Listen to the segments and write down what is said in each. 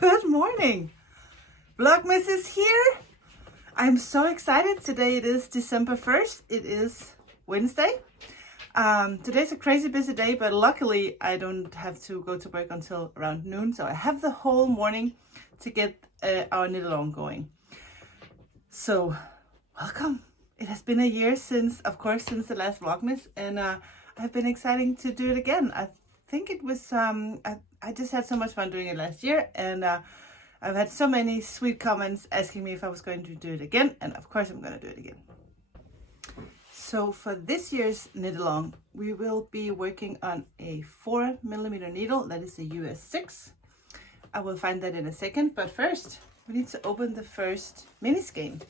Good morning! Vlogmas is here! I'm so excited. Today it is December 1st. It is Wednesday. Today's a crazy busy day, but luckily I don't have to go to work until around noon. So I have the whole morning to get our knit along going. So welcome! It has been a year since the last Vlogmas, and I've been excited to do it again. I think it was, I just had so much fun doing it last year, and I've had so many sweet comments asking me if I was going to do it again, and of course I'm going to do it again. So for this year's knit along, we will be working on a 4mm needle, that is a US 6. I will find that in a second, but first we need to open the first mini skein.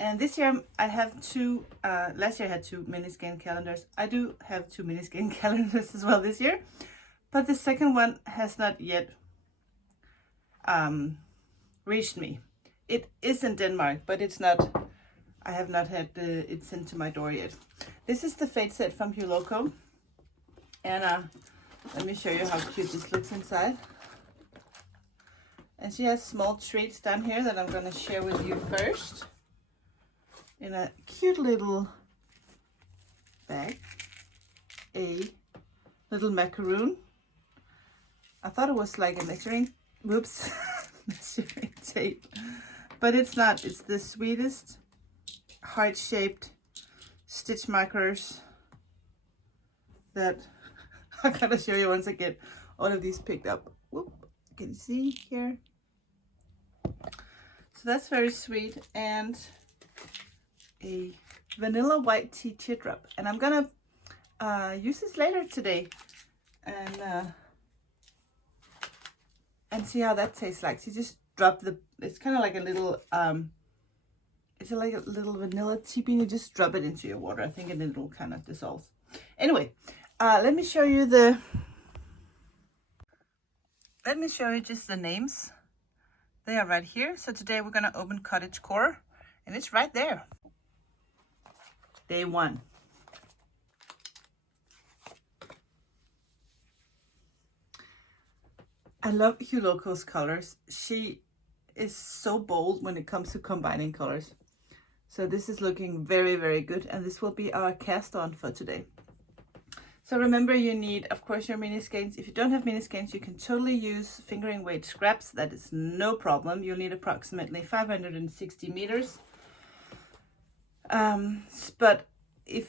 And this year I have two, last year I had two mini skein calendars. I do have two mini skein calendars as well this year, but the second one has not yet reached me. It is in Denmark, but it's not, I have not had it sent to my door yet. This is the Fate set from Vlogmas, and let me show you how cute this looks inside. And she has small treats down here that I'm going to share with you first. In a cute little bag, a little macaroon. I thought it was like a measuring tape, but it's not. It's the sweetest heart-shaped stitch markers that I'm gonna show you once I get all of these picked up. Whoop, can you see here? So that's very sweet, and a vanilla white tea teardrop, and I'm gonna use this later today and see how that tastes like. So you just drop the, it's kind of like a little it's like a little vanilla tea bean. You just drop it into your water, I think, and it will kind of dissolve. Anyway, let me show you just the names. They are right here. So today we're gonna open Cottage Core, and it's right there. Day 1. I love Vlogmas' colors. She is so bold when it comes to combining colors. So this is looking very, very good, and this will be our cast on for today. So remember, you need, of course, your mini skeins. If you don't have mini skeins, you can totally use fingering weight scraps. That is no problem. You'll need approximately 560 meters. But if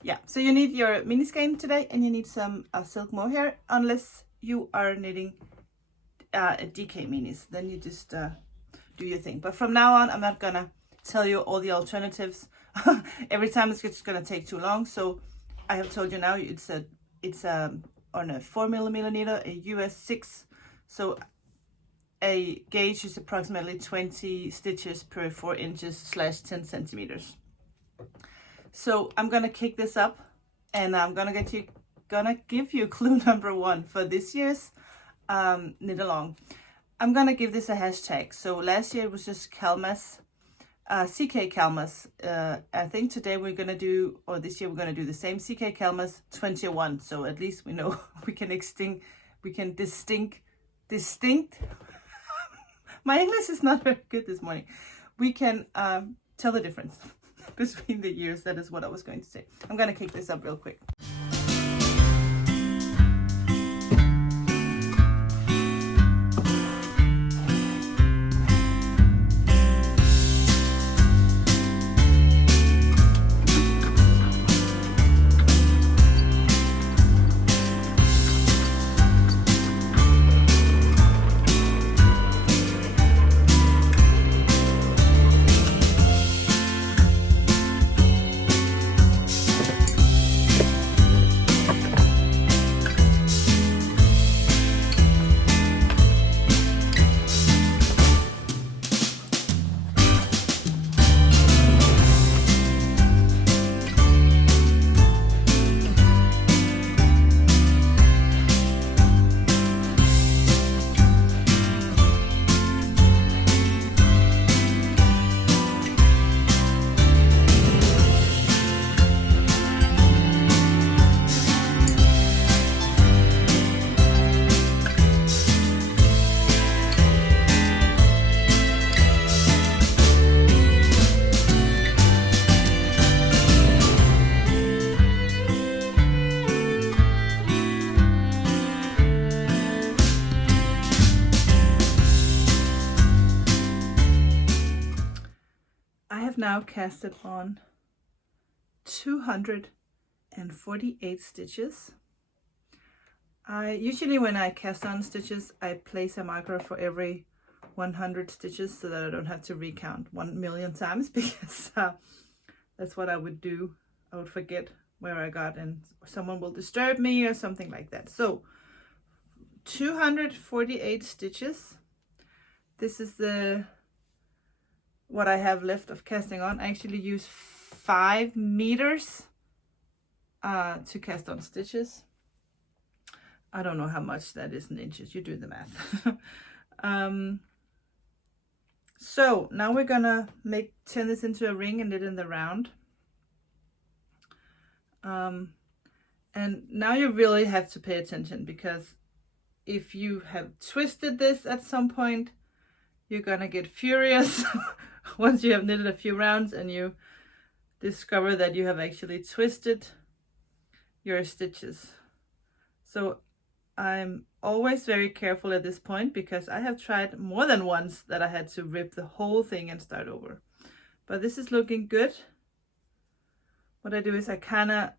yeah, so you need your mini skein today, and you need some Silk-Mohair, unless you are knitting a DK minis, then you just do your thing. But from now on, I'm not gonna tell you all the alternatives. Every time it's just gonna take too long, so I have told you now it's on a 4mm needle, a US 6, so a gauge is approximately 20 stitches per 4 inches / 10 centimeters. So I'm gonna kick this up, and I'm gonna give you clue number 1 for this year's knit along. I'm gonna give this a hashtag. So last year it was just Calmas, CK Calmas. I think today we're gonna do, or this year we're gonna do the same, CK Calmas 21. So at least we know we can distinct. My English is not very good this morning. We can tell the difference between the years. That is what I was going to say. I'm going to kick this up real quick. now casted on 248 stitches. Usually when I cast on stitches, I place a marker for every 100 stitches so that I don't have to recount 1,000,000 times, because that's what I would do. I would forget where I got and someone will disturb me or something like that. So 248 stitches. This is what I have left of casting on. I actually use 5 meters to cast on stitches. I don't know how much that is in inches. You do the math. So now we're gonna turn this into a ring and knit in the round. And now you really have to pay attention, because if you have twisted this at some point, you're gonna get furious once you have knitted a few rounds and you discover that you have actually twisted your stitches. So I'm always very careful at this point, because I have tried more than once that I had to rip the whole thing and start over. But this is looking good. What I do is I kind of,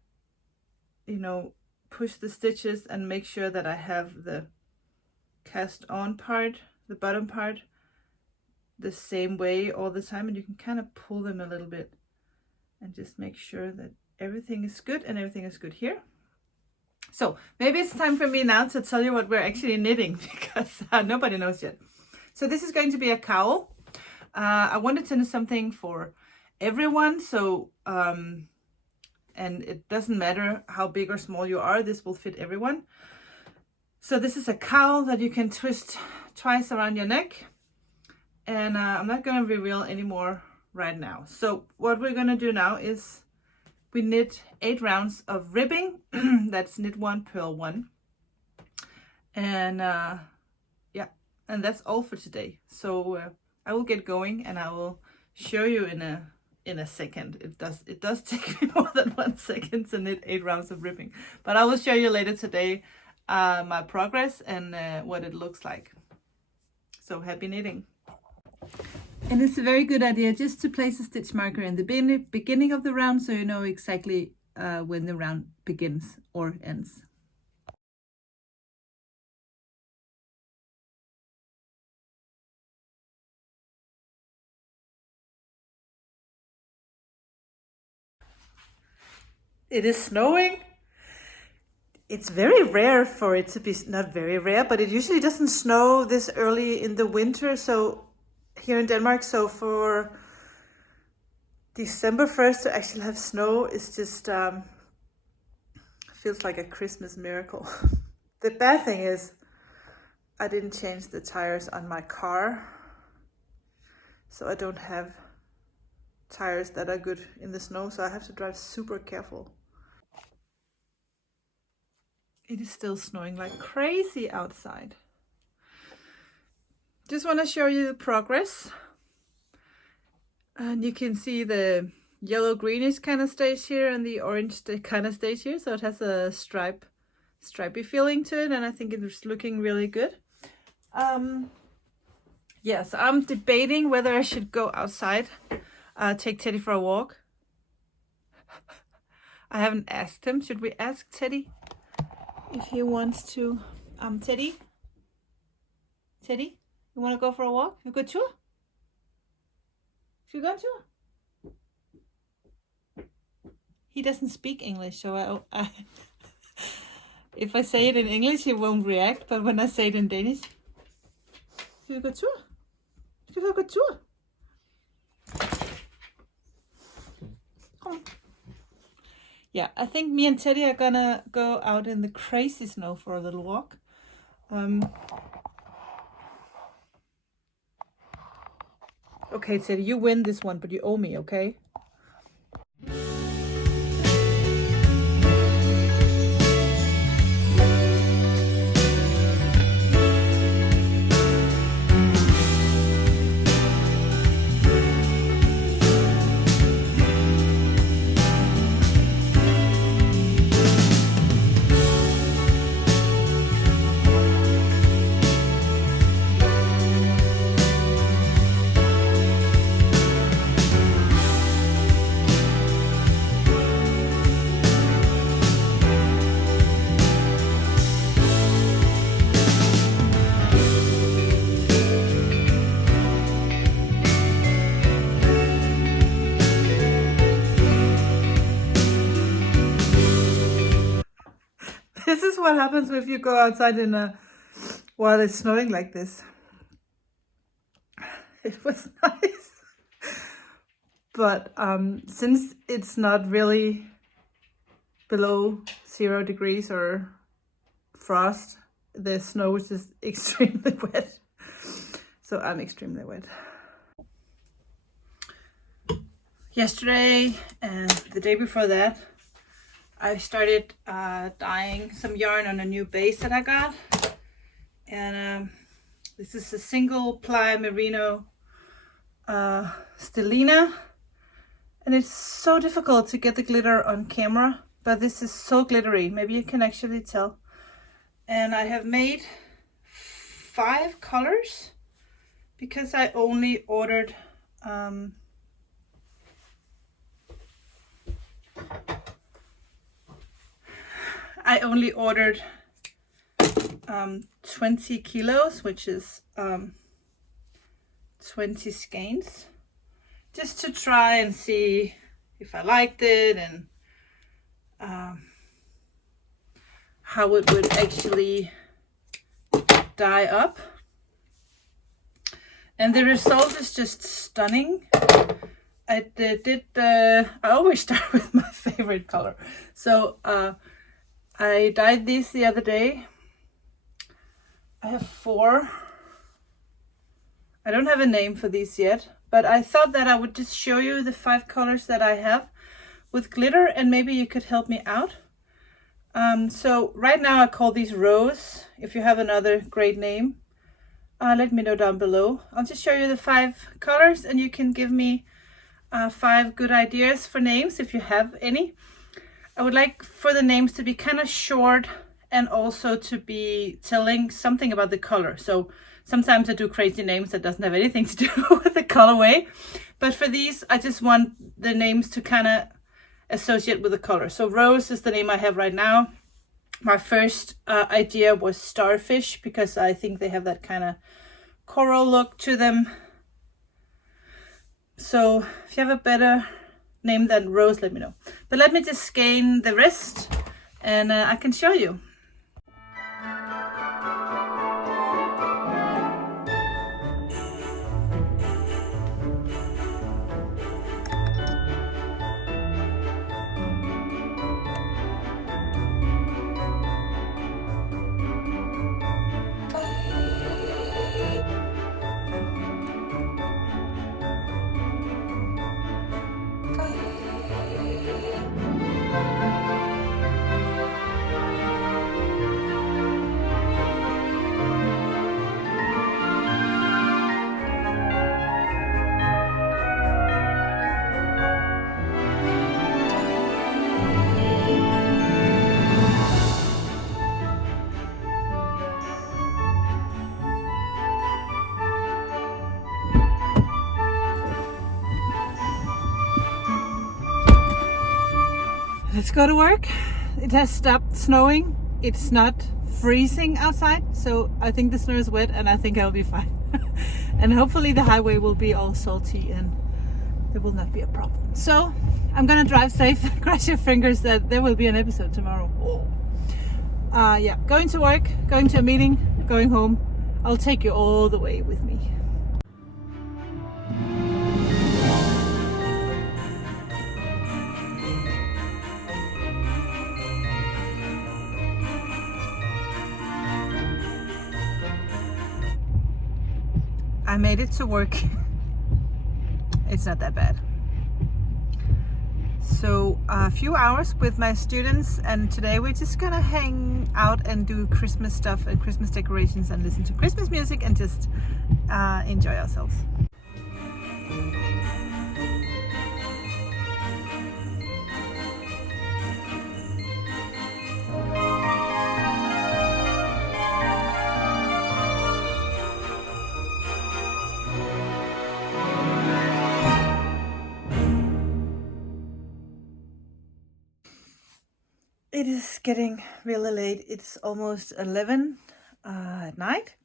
push the stitches and make sure that I have the cast on part, the bottom part, the same way all the time, and you can kind of pull them a little bit and just make sure that everything is good, and everything is good here. So maybe it's time for me now to tell you what we're actually knitting, because nobody knows yet. So this is going to be a cowl. I wanted to knit something for everyone, so and it doesn't matter how big or small you are, this will fit everyone. So this is a cowl that you can twist twice around your neck, and I'm not going to reveal any more right now. So what we're going to do now is we knit 8 rounds of ribbing. That's knit 1, purl 1, and yeah, and that's all for today. So I will get going and I will show you in a second. It does take me more than 1 second to knit 8 rounds of ribbing, but I will show you later today my progress and what it looks like. So happy knitting. And it's a very good idea just to place a stitch marker in the beginning of the round, so you know exactly when the round begins or ends. It is snowing. It's very rare for it to be, not very rare, but it usually doesn't snow this early in the winter. So here in Denmark, so for December 1st to actually have snow is just feels like a Christmas miracle. The bad thing is I didn't change the tires on my car, so I don't have tires that are good in the snow, so I have to drive super careful. It is still snowing like crazy outside. Just want to show you the progress. And you can see the yellow greenish kind of stage here and the orange kind of stage here. So it has a stripy feeling to it, and I think it's looking really good. Yes, I'm debating whether I should go outside, take Teddy for a walk. I haven't asked him. Should we ask Teddy if he wants to? Teddy? Teddy? You want to go for a walk? You go too? Should we go too? He doesn't speak English, so I if I say it in English, he won't react. But when I say it in Danish, should we go too? Should we go too? Come on. Yeah, I think me and Teddy are gonna go out in the crazy snow for a little walk. Okay, Teddy, you win this one, but you owe me, okay? what happens if you go outside while it's snowing like this. It was nice. But since it's not really below 0 degrees or frost, the snow is just extremely wet. So I'm extremely wet. Yesterday and the day before that, I started dyeing some yarn on a new base that I got. And this is a single ply merino stellina. And it's so difficult to get the glitter on camera, but this is so glittery. Maybe you can actually tell. And I have made 5 colors because I only ordered I only ordered 20 kilos, which is 20 skeins, just to try and see if I liked it and how it would actually dye up. And the result is just stunning. I always start with my favorite color. So I dyed these the other day. I have 4. I don't have a name for these yet, but I thought that I would just show you the 5 colors that I have with glitter, and maybe you could help me out. So right now I call these Rose. If you have another great name, let me know down below. I'll just show you the 5 colors, and you can give me 5 good ideas for names if you have any. I would like for the names to be kind of short and also to be telling something about the color. So sometimes I do crazy names that doesn't have anything to do with the colorway. But for these, I just want the names to kind of associate with the color. So Rose is the name I have right now. My first idea was Starfish because I think they have that kind of coral look to them. So if you have a better name than Rose, let me know. But let me just skein the rest and I can show you. Let's go to work. It has stopped snowing. It's not freezing outside, so I think the snow is wet and I think I'll be fine. And hopefully the highway will be all salty and there will not be a problem. So I'm gonna drive safe. Cross your fingers that there will be an episode tomorrow. Yeah, going to work, going to a meeting, going home. I'll take you all the way with me. I made it to work. It's not that bad. So a few hours with my students, and today we're just gonna hang out and do Christmas stuff and Christmas decorations and listen to Christmas music and just enjoy ourselves. It is getting really late. It's almost 11 at night.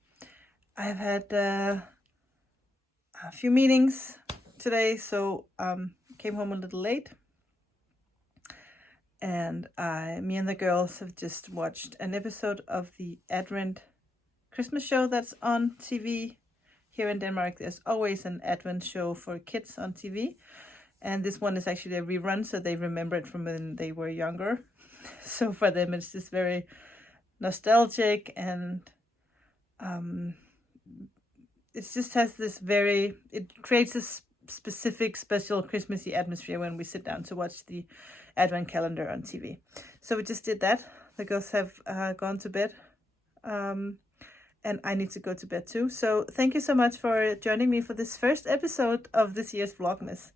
I've had a few meetings today, so came home a little late. and me and the girls have just watched an episode of the Advent Christmas show that's on TV. Here in Denmark, there's always an Advent show for kids on TV, and this one is actually a rerun, so they remember it from when they were younger. So for them, it's just very nostalgic, and it just has this it creates a specific special Christmassy atmosphere when we sit down to watch the Advent calendar on TV. So we just did that. The girls have gone to bed, and I need to go to bed too. So thank you so much for joining me for this first episode of this year's Vlogmas.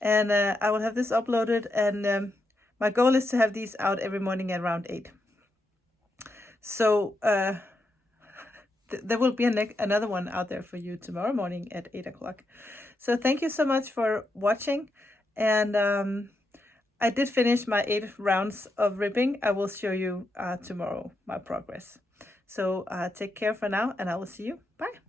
And I will have this uploaded, and my goal is to have these out every morning at around 8. So there will be another one out there for you tomorrow morning at 8 o'clock. So thank you so much for watching. And I did finish my 8 rounds of ribbing. I will show you tomorrow my progress. So take care for now, and I will see you. Bye.